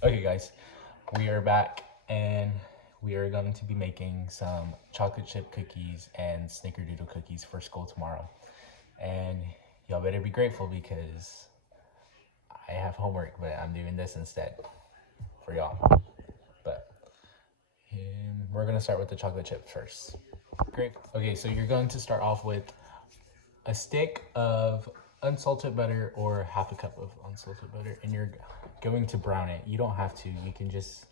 Okay guys, we are back and we are going to be making some chocolate chip cookies and snickerdoodle cookies for school tomorrow. And y'all better be grateful because I have homework, but I'm doing this instead for y'all. But we're gonna start with the chocolate chip first. Great. Okay, so you're going to start off with a stick of unsalted butter or half a cup of unsalted butter, and you're going to brown it. You don't have to, you can just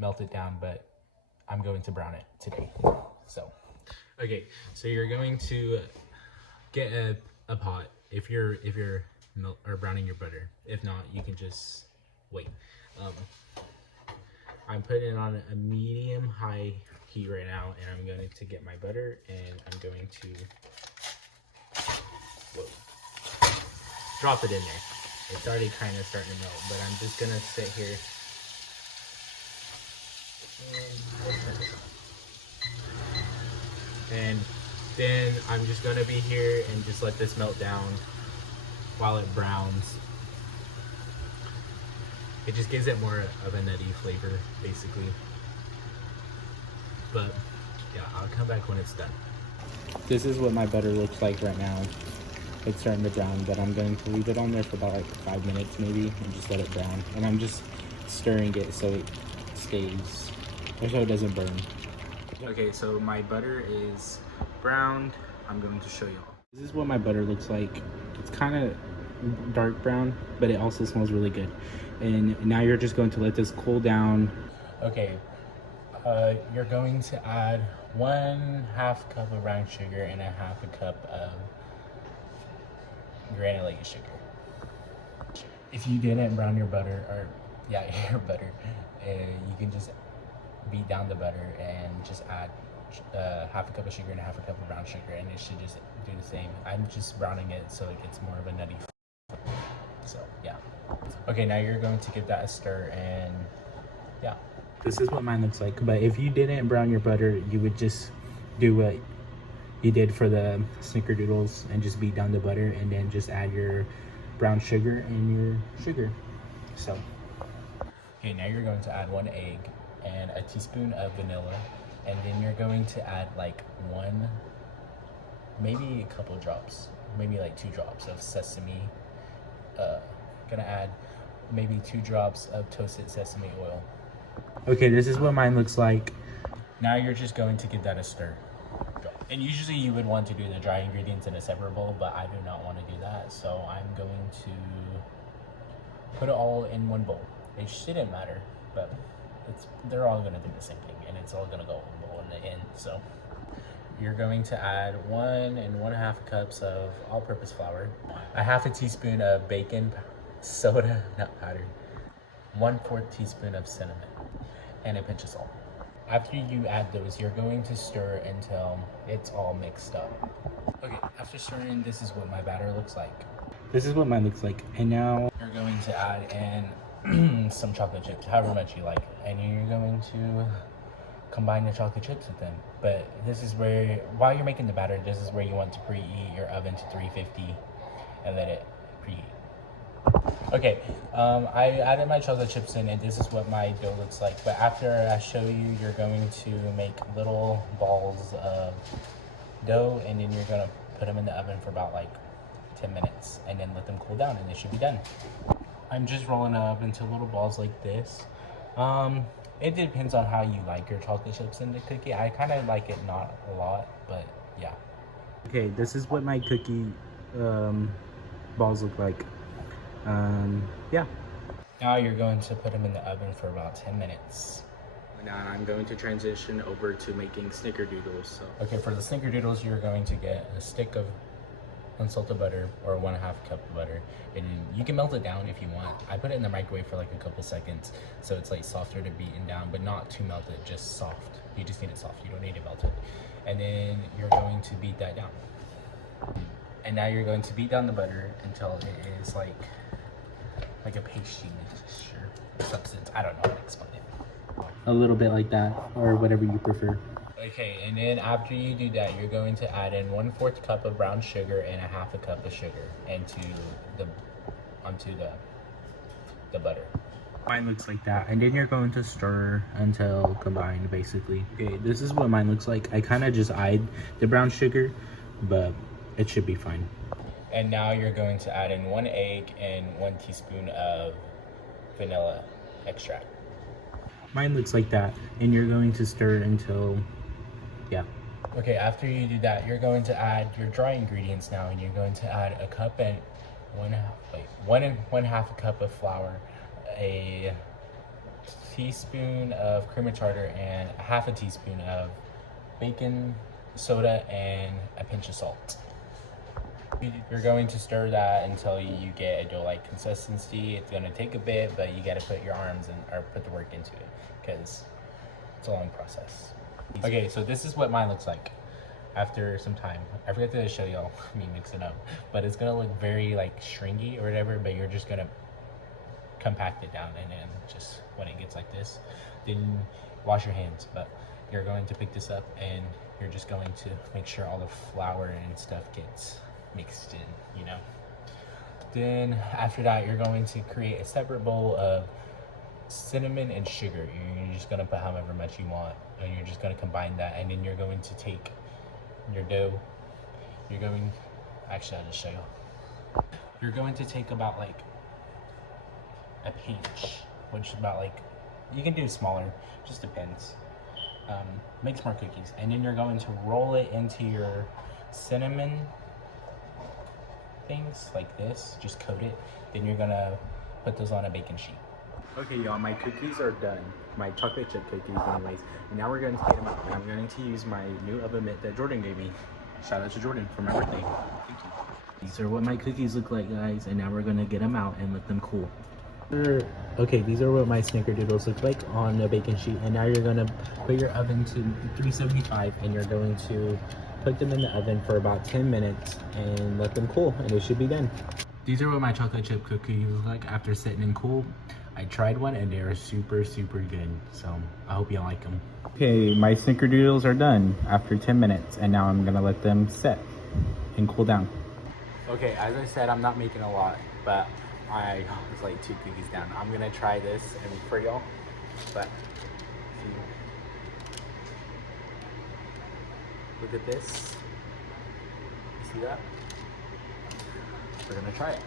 melt it down, but I'm going to brown it today. So, okay, so you're going to get a pot if you're browning your butter. If not, you can just wait. I'm putting it on a medium high heat right now, and I'm going to get my butter and I'm going to drop it in there. It's already kind of starting to melt, but I'm just gonna sit here and then I'm just gonna be here and just let this melt down while it browns. It just gives it more of a nutty flavor, basically. But yeah, I'll come back when it's done. This is what my butter looks like right now. It's starting to brown, but I'm going to leave it on there for about like 5 minutes maybe and just let it brown. And I'm just stirring it so it stays, or so it doesn't burn. Okay, so my butter is browned. I'm going to show you all. This is what my butter looks like. It's kind of dark brown, but it also smells really good. And now you're just going to let this cool down. Okay, you're going to add 1/2 cup of brown sugar and 1/2 cup of granulated sugar. If you didn't brown your butter, or your butter, you can just beat down the butter and just add 1/2 cup of sugar and 1/2 cup of brown sugar, and it should just do the same. I'm just browning it so it gets more of a nutty flavor. So yeah. Okay, now you're going to give that a stir, and yeah. This is what mine looks like, but if you didn't brown your butter, you would just do what you did for the snickerdoodles and just beat down the butter and then just add your brown sugar and your sugar. So, okay, now you're going to add 1 egg and a teaspoon of vanilla, and then you're going to add like maybe a couple drops, maybe like 2 drops of sesame. Gonna add maybe 2 drops of toasted sesame oil. Okay, this is what mine looks like. Now you're just going to give that a stir. And usually you would want to do the dry ingredients in a separate bowl, but I do not want to do that. So I'm going to put it all in one bowl. It shouldn't matter, but they're all going to do the same thing, and it's all going to go in one bowl in the end. So you're going to add 1 and 1/2 cups of all-purpose flour, 1/2 teaspoon of baking soda, not powder, 1/4 teaspoon of cinnamon, and a pinch of salt. After you add those, you're going to stir until it's all mixed up. Okay, after stirring, this is what my batter looks like. This is what mine looks like. And now you're going to add in some chocolate chips, however much you like. And you're going to combine the chocolate chips with them. But this is where, while you're making the batter, this is where you want to preheat your oven to 350 and let it preheat. Okay, I added my chocolate chips in, and this is what my dough looks like. But after I show you, you're going to make little balls of dough, and then you're gonna put them in the oven for about like 10 minutes, and then let them cool down, and they should be done. I'm just rolling it up into little balls like this. It depends on how you like your chocolate chips in the cookie. I kind of like it not a lot, but yeah. Okay, this is what my cookie balls look like. Yeah. Now you're going to put them in the oven for about 10 minutes. Now I'm going to transition over to making snickerdoodles. So, okay, for the snickerdoodles, you're going to get a stick of unsalted butter or 1/2 cup of butter, and you can melt it down if you want. I put it in the microwave for like a couple seconds, so it's like softer to beaten down, but not too melted, just soft. You just need it soft. You don't need it melted. And then you're going to beat that down. And now you're going to beat down the butter until it is like a pastry mixture substance. I don't know how to explain it. A little bit like that, or whatever you prefer. Okay, and then after you do that, you're going to add in 1/4 cup of brown sugar and 1/2 cup of sugar onto the butter. Mine looks like that, and then you're going to stir until combined, basically. Okay, this is what mine looks like. I kind of just eyed the brown sugar, but it should be fine. And now you're going to add in 1 egg and 1 teaspoon of vanilla extract. Mine looks like that, and you're going to stir until, yeah. Okay, after you do that, you're going to add your dry ingredients now, and you're going to add a cup and one half a cup of flour, a teaspoon of cream of tartar, and a half a teaspoon of baking soda, and a pinch of salt. You're going to stir that until you get a dough-like consistency. It's going to take a bit, but you got to put your arms in, or put the work into it, because it's a long process. Okay, so this is what mine looks like after some time. I forgot to show y'all me mix it up, but it's gonna look very like stringy or whatever, but you're just gonna compact it down, and then just when it gets like this, then wash your hands. But you're going to pick this up, and you're just going to make sure all the flour and stuff gets mixed in, you know. Then after that, you're going to create a separate bowl of cinnamon and sugar. You're just gonna put however much you want, and you're just gonna combine that, and then you're going to take your dough. Actually, I'll just show you. You're going to take about like a pinch, which is about like, you can do smaller, just depends. Makes more cookies. And then you're going to roll it into your cinnamon things like this, just coat it. Then you're gonna put those on a baking sheet. Okay, y'all, my cookies are done. My chocolate chip cookies, anyways. And now we're going to take them out. And I'm going to use my new oven mitt that Jordan gave me. Shout out to Jordan for my birthday. Thank you. These are what my cookies look like, guys. And now we're going to get them out and let them cool. Okay, these are what my snickerdoodles look like on the baking sheet. And now you're going to put your oven to 375, and you're going to put them in the oven for about 10 minutes and let them cool, and it should be done. These are what my chocolate chip cookies look like after sitting and cool. I tried one and they are super, super good. So I hope you like them. Okay, my snickerdoodles are done after 10 minutes, and now I'm gonna let them set and cool down. Okay, as I said, I'm not making a lot, but I was like 2 cookies down. I'm gonna try this and for y'all, but look at this. You see that? We're gonna try it.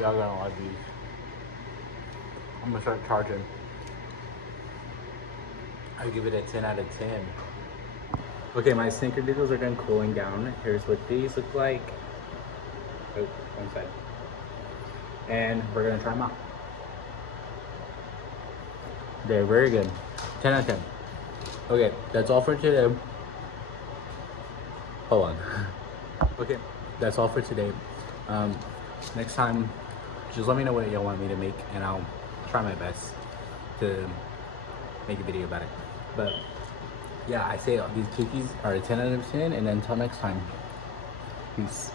Y'all gonna love these. I'm gonna start charging. I give it a 10 out of 10. Okay, my snickerdoodles are done cooling down. Here's what these look like. Oh, one side. And we're gonna try them out. They're very good. 10 out of 10. Okay, that's all for today. Hold on. Okay, that's all for today. Next time, just let me know what y'all want me to make, and I'll try my best to make a video about it. But yeah, I say these cookies are a 10 out of 10, and until next time, peace.